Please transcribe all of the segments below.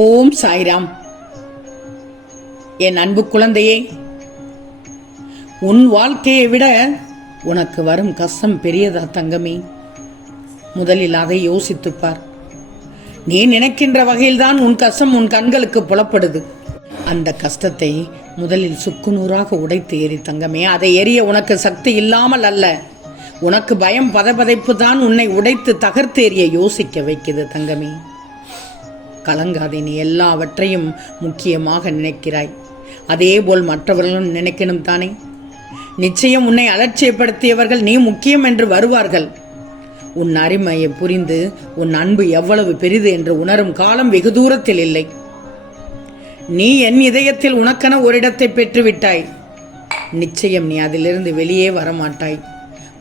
ஓம் சாய்ராம். என் அன்பு குழந்தையே உன் வாழ்க்கையை விட உனக்கு வரும் கஷ்டம் பெரியதா தங்கமே. முதலில் அதை யோசித்துப்பார் நீ நினைக்கின்ற வகையில்தான் உன் கஷ்டம் உன் கண்களுக்கு புலப்படுது. அந்த கஷ்டத்தை முதலில் சுக்குநூறாக உடைத்து எரி தங்கமே. அதை எரிய உனக்கு சக்தி இல்லாமல் அல்ல. உனக்கு பயம் பதபதைப்பு தான் உன்னை உடைத்து தகர்த்தேறிய யோசிக்க வைக்குது தங்கமே. கலங்காதே நீ எல்லாவற்றையும் முக்கியமாக நினைக்கிறாய். அதேபோல் மற்றவர்களும் நினைக்கணும் தானே? நிச்சயம் உன்னை அலட்சியப்படுத்தியவர்கள் நீ முக்கியம் என்று வருவார்கள். உன் அருமையை புரிந்து உன் அன்பு எவ்வளவு பெரிது என்று உணரும் காலம் வெகு தூரத்தில் இல்லை. நீ என் இதயத்தில் உனக்கென ஒரு இடத்தை பெற்றுவிட்டாய். நிச்சயம் நீ அதிலிருந்து வெளியே வரமாட்டாய்.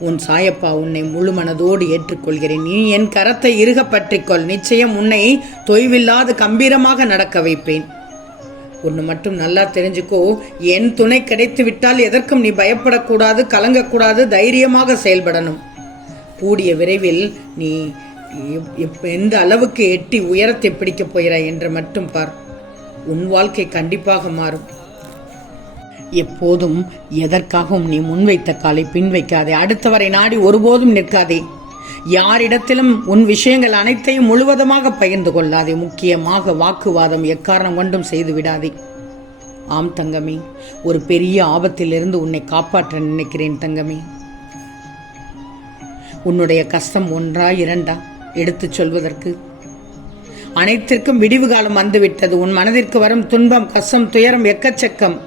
உன் சாயப்பா உன்னை முழு மனதோடு ஏற்றுக்கொள்கிறேன். நீ என் கரத்தை இறுக பற்றிக்கொள் நிச்சயம் உன்னை தொய்வில்லாது கம்பீரமாக நடக்க வைப்பேன். ஒன்று மட்டும் நல்லா தெரிஞ்சுக்கோ. என் துணை கிடைத்து விட்டால் எதற்கும் நீ பயப்படக்கூடாது கலங்கக்கூடாது தைரியமாக செயல்படணும். கூடிய விரைவில் நீ எப்- எப்- எந்த அளவுக்கு எட்டி உயரத்தை பிடிக்கப் போகிறாய் என்று மட்டும் பார். உன் வாழ்க்கை கண்டிப்பாக மாறும். எப்போதும் எதற்காகவும் நீ முன்வைத்த காலை பின் வைக்காதே அடுத்தவரை நாடி ஒருபோதும் நிற்காதே. யாரிடத்திலும் உன் விஷயங்கள் அனைத்தையும் முழுவதுமாக பகிர்ந்து கொள்ளாதே. முக்கியமாக வாக்குவாதம் எக்காரணம் கொண்டும் செய்து விடாதே. ஆம் தங்கமே ஒரு பெரிய ஆபத்திலிருந்து உன்னை காப்பாற்ற நினைக்கிறேன் தங்கமே. உன்னுடைய கஷ்டம் ஒன்றா இரண்டா? எடுத்துச் சொல்வதற்கு. அனைத்திற்கும் விடிவு காலம் வந்துவிட்டது. உன் மனதிற்கு வரும் துன்பம் கஷ்டம் துயரம் எக்கச்சக்கம்.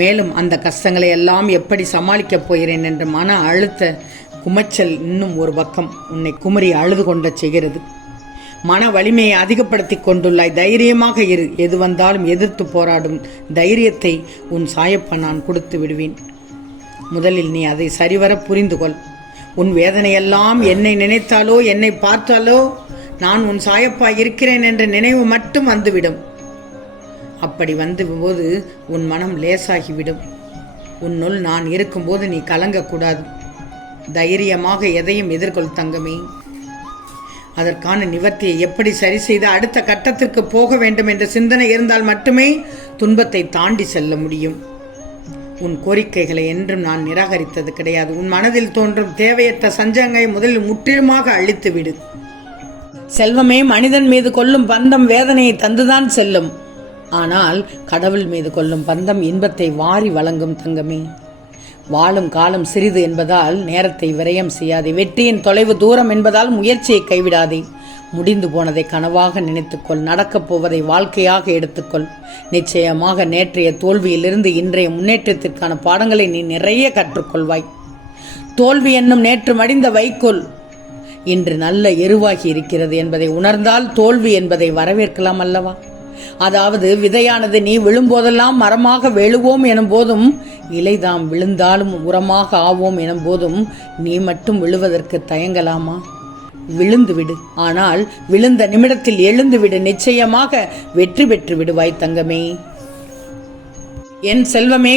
மேலும் அந்த கஷ்டங்களை எல்லாம் எப்படி சமாளிக்கப் போகிறேன் என்ற மன அழுத்த குமைச்சல் இன்னும் ஒரு பக்கம் உன்னை குமரி அழுது கொண்ட செய்கிறது. மன வலிமையை அதிகப்படுத்தி கொண்டுள்ளாய். தைரியமாக இரு. எது வந்தாலும் எதிர்த்து போராடும் தைரியத்தை உன் சாயப்பா நான் கொடுத்து விடுவேன். முதலில் நீ அதை சரிவர புரிந்து கொள். உன் வேதனையெல்லாம் என்னை நினைத்தாலோ என்னை பார்த்தாலோ நான் உன் சாயப்பா இருக்கிறேன் என்ற நினைவு மட்டும் வந்துவிடும். அப்படி வந்தபோது உன் மனம் லேசாகிவிடும். உன்னுள் நான் இருக்கும்போது நீ கலங்கக்கூடாது. தைரியமாக எதையும் எதிர்கொள் தங்கமே. அதற்கான நிவர்த்தியை எப்படி சரி செய்து அடுத்த கட்டத்திற்கு போக வேண்டும் என்ற சிந்தனை இருந்தால் மட்டுமே துன்பத்தை தாண்டி செல்ல முடியும். உன் கோரிக்கைகளை என்றும் நான் நிராகரித்தது கிடையாது. உன் மனதில் தோன்றும் தேவையற்ற சஞ்சங்களை முதலில் முற்றிலுமாக அழித்துவிடு. செல்வமே மனிதன் மீது கொள்ளும் பந்தம் வேதனையை தந்துதான் செல்லும். ஆனால் கடவுள் மீது கொள்ளும் பந்தம் இன்பத்தை வாரி வழங்கும் தங்கமே. வாழும் காலம் சிறிது என்பதால் நேரத்தை விரயம் செய்யாதே. வெற்றியின் தொலைவு தூரம் என்பதால் முயற்சியை கைவிடாதே. முடிந்து போனதை கனவாக நினைத்துக்கொள். நடக்கப் போவதை வாழ்க்கையாக எடுத்துக்கொள். நிச்சயமாக நேற்றைய தோல்வியிலிருந்து இன்றைய முன்னேற்றத்திற்கான பாடங்களை நீ நிறைய கற்றுக்கொள்வாய். தோல்வி என்னும் நேற்று மடிந்த வைக்கோல் இன்று நல்ல எருவாகி இருக்கிறது என்பதை உணர்ந்தால் தோல்வி என்பதை வரவேற்கலாம் அல்லவா? அதாவது விதையானது நீ விழும்போதெல்லாம் மரமாக விழுவோம் எனும் போதும் இலைதாம் விழுந்தாலும் உரமாக ஆவோம் எனும் போதும் நீ மட்டும் விழுவதற்கு தயங்கலாமா? விழுந்து விடு ஆனால் விழுந்த நிமிடத்தில் எழுந்து விடு நிச்சயமாக வெற்றி பெற்று விடுவாய் தங்கமே. என் செல்வமே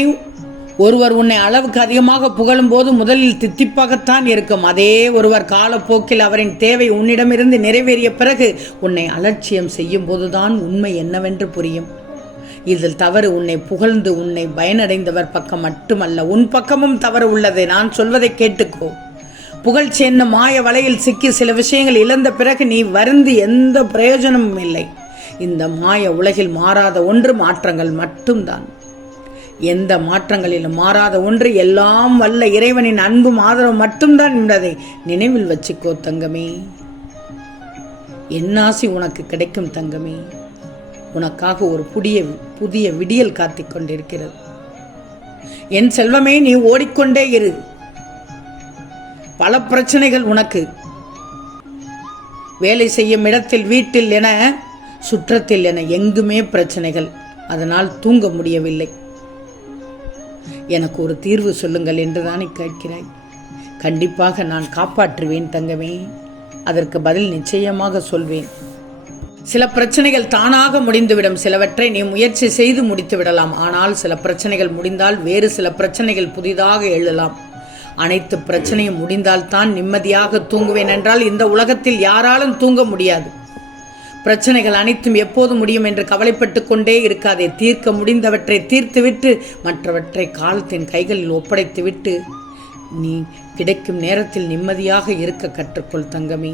ஒருவர் உன்னை அளவுக்கு அதிகமாக புகழும் போது முதலில் தித்திப்பாகத்தான் இருக்கும். அதே ஒருவர் காலப்போக்கில் அவரின் தேவை உன்னிடமிருந்து நிறைவேறிய பிறகு உன்னை அலட்சியம் செய்யும் போதுதான் உண்மை என்னவென்று புரியும். இதில் தவறு உன்னை புகழ்ந்து உன்னை பயனடைந்தவர் பக்கம் மட்டுமல்ல உன் பக்கமும் தவறு உள்ளது. நான் சொல்வதை கேட்டுக்கோ. புகழ்ச்சி என்ன மாய வலையில் சிக்கி சில விஷயங்கள் இழந்த பிறகு நீ வருந்து எந்த பிரயோஜனமும் இல்லை. இந்த மாய உலகில் மாறாத ஒன்று மாற்றங்கள் மட்டும்தான். எந்த மாற்றங்களிலும் மாறாத ஒன்று. எல்லாம் வல்ல இறைவனின் அன்பும் ஆதரவும் மட்டும்தான் என்பதை நினைவில் வச்சுக்கோ தங்கமே. என்னாசி உனக்கு கிடைக்கும் தங்கமே. உனக்காக ஒரு புதிய புதிய விடியல் காத்திக் கொண்டிருக்கிறது. என் செல்வமே நீ ஓடிக்கொண்டே இரு. பல பிரச்சனைகள் உனக்கு. வேலை செய்யும் இடத்தில் வீட்டில் என சுற்றத்தில் என எங்குமே பிரச்சனைகள். அதனால் தூங்க முடியவில்லை. எனக்கு ஒரு தீர்வு சொல்லுங்கள் என்று தானே கேட்கிறாய். கண்டிப்பாக நான் காப்பாற்றுவேன் தங்கமே. அதற்கு பதில் நிச்சயமாக சொல்வேன். சில பிரச்சனைகள் தானாக முடிந்துவிடும். சிலவற்றை நீ முயற்சி செய்து முடித்து விடலாம். ஆனால் சில பிரச்சனைகள் முடிந்தால் வேறு சில பிரச்சனைகள் புதிதாக எழலாம். அனைத்து பிரச்சனையும் முடிந்தால் தான் நிம்மதியாக தூங்குவேன் என்றால் இந்த உலகத்தில் யாராலும் தூங்க முடியாது. பிரச்சனைகள் அனைத்தும் எப்போது முடியும் என்று கவலைப்பட்டு கொண்டே இருக்காதே. தீர்க்க முடிந்தவற்றை தீர்த்துவிட்டு மற்றவற்றை காலத்தின் கைகளில் ஒப்படைத்துவிட்டு நீ கிடைக்கும் நேரத்தில் நிம்மதியாக இருக்க கற்றுக்கொள் தங்கமே.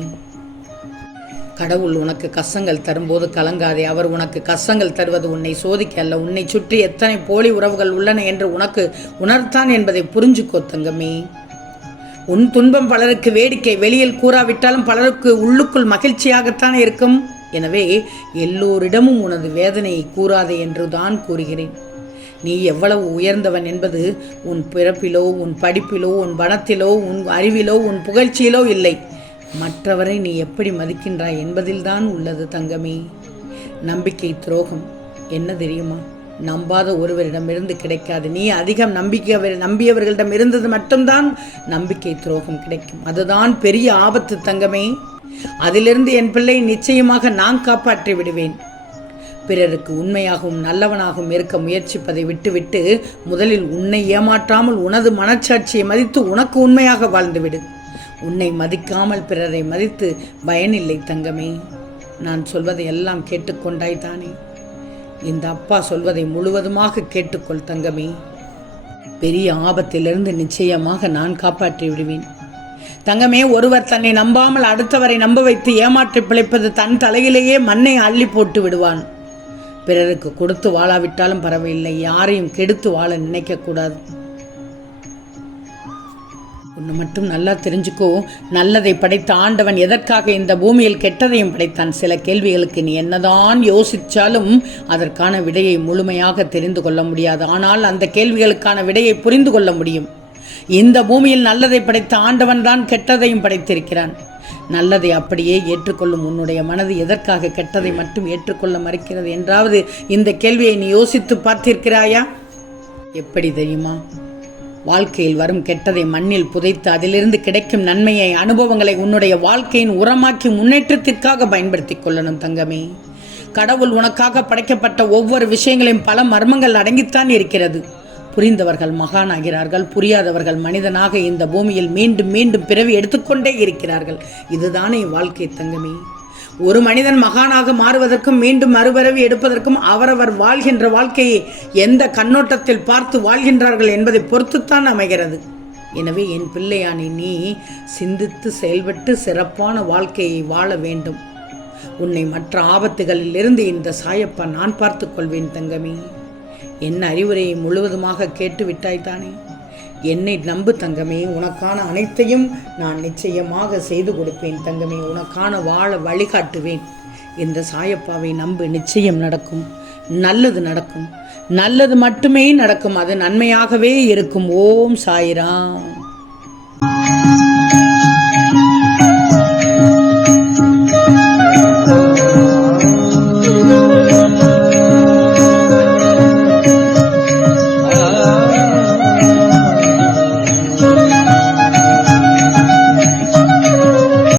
கடவுள் உனக்கு கஷ்டங்கள் தரும்போது கலங்காதே. அவர் உனக்கு கஷ்டங்கள் தருவது உன்னை சோதிக்க அல்ல. உன்னை சுற்றி எத்தனை போலி உறவுகள் உள்ளன என்று உனக்கு உணர்த்தான் என்பதை புரிஞ்சுக்கோ தங்கமே. உன் துன்பம் பலருக்கு வேடிக்கை. வெளியில் கூறாவிட்டாலும் பலருக்கு உள்ளுக்குள் மகிழ்ச்சியாகத்தானே இருக்கும். எனவே எல்லோரிடமும் உனது வேதனையை கூறாதே என்று தான் கூறுகிறேன். நீ எவ்வளவு உயர்ந்தவன் என்பது உன் பிறப்பிலோ உன் படிப்பிலோ உன் பணத்திலோ உன் அறிவிலோ உன் புகழ்ச்சியிலோ இல்லை. மற்றவரை நீ எப்படி மதிக்கின்றாய் என்பதில்தான் உள்ளது தங்கமே. நம்பிக்கை துரோகம். என்ன தெரியுமா? நம்பாத ஒருவரிடமிருந்து கிடைக்காது. நீ அதிகம் நம்பிக்கை நம்பியவர்களிடம் இருந்தது மட்டும்தான் நம்பிக்கை துரோகம் கிடைக்கும். அதுதான் பெரிய ஆபத்து தங்கமே. அதிலிருந்து என் பிள்ளை நிச்சயமாக நான் காப்பாற்றி விடுவேன். பிறருக்கு உண்மையாகவும் நல்லவனாகவும் இருக்க முயற்சிப்பதை விட்டுவிட்டு முதலில் உன்னை ஏமாற்றாமல் உனது மனச்சாட்சியை மதித்து உனக்கு உண்மையாக வாழ்ந்துவிடு. உன்னை மதிக்காமல் பிறரை மதித்து பயனில்லை தங்கமே. நான் சொல்வதை எல்லாம் கேட்டுக்கொண்டாய் தானே. இந்த அப்பா சொல்வதை முழுவதுமாக கேட்டுக்கொள் தங்கமே. பெரிய ஆபத்திலிருந்து நிச்சயமாக நான் காப்பாற்றி விடுவேன். தங்கமே ஒருவர் தன்னை நம்பாமல் அடுத்தவரை நம்ப வைத்து ஏமாற்றி பிழைப்பது தன் தலையிலேயே மண்ணை அள்ளி போட்டு விடுவான். பிறருக்கு கொடுத்து வாழாவிட்டாலும் பரவாயில்லை யாரையும் கெடுத்து வாழ நினைக்கக்கூடாது ஒன்று மட்டும் நல்லா தெரிஞ்சுக்கோ நல்லதை படைத்த ஆண்டவன் எதற்காக இந்த பூமியில் கெட்டதையும் படைத்தான்? சில கேள்விகளுக்கு நீ என்னதான் யோசித்தாலும் அதற்கான விடையை முழுமையாக தெரிந்து கொள்ள முடியாது. ஆனால் அந்த கேள்விகளுக்கான விடையை புரிந்து கொள்ள முடியும். இந்த பூமியில் நல்லதை படைத்த ஆண்டவன் தான் கெட்டதையும் படைத்திருக்கிறான். நல்லதை அப்படியே ஏற்றுக்கொள்ளும் உன்னுடைய மனது எதற்காக கெட்டதை மட்டும் ஏற்றுக்கொள்ள மறுக்கிறது என்றாவது இந்த கேள்வியை நீ யோசித்து பார்த்திருக்கிறாயா? எப்படி தெரியுமா? வாழ்க்கையில் வரும் கெட்டதை மண்ணில் புதைத்து அதிலிருந்து கிடைக்கும் நன்மையை அனுபவங்களை உன்னுடைய வாழ்க்கையின் உரமாக்கி முன்னேற்றத்திற்காக பயன்படுத்திக் கொள்ளணும் தங்கமே. கடவுள் உனக்காக படைக்கப்பட்ட ஒவ்வொரு விஷயங்களையும் பல மர்மங்கள் அடங்கித்தான் இருக்கிறது. புரிந்தவர்கள் மகானாகிறார்கள் புரியாதவர்கள் மனிதனாக இந்த பூமியில் மீண்டும் மீண்டும் பிறவி எடுத்துக்கொண்டே இருக்கிறார்கள். இதுதானே வாழ்க்கை தங்கமே. ஒரு மனிதன் மகானாக மாறுவதற்கும் மீண்டும் மறுபிறவி எடுப்பதற்கும் அவரவர் வாழ்கின்ற வாழ்க்கையை எந்த கண்ணோட்டத்தில் பார்த்து வாழ்கின்றார்கள் என்பதை பொறுத்துத்தான் அமைகிறது. எனவே என் பிள்ளையானி நீ சிந்தித்து செயல்பட்டு சிறப்பான வாழ்க்கையை வாழ வேண்டும். உன்னை மற்ற ஆபத்துகளிலிருந்து இந்த சாயப்பா நான் பார்த்துக் கொள்வேன் தங்கமே. என் அறிவுரையை முழுவதுமாக கேட்டு விட்டாய்தானே என்னை நம்பு தங்கமே உனக்கான அனைத்தையும் நான் நிச்சயமாக செய்து கொடுப்பேன் தங்கமே உனக்கான வாழ வழிகாட்டுவேன். இந்த சாயப்பாவை நம்பு நிச்சயம் நடக்கும். நல்லது நடக்கும். நல்லது மட்டுமே நடக்கும். அது நன்மையாகவே இருக்கும். ஓம் சாயிராம்.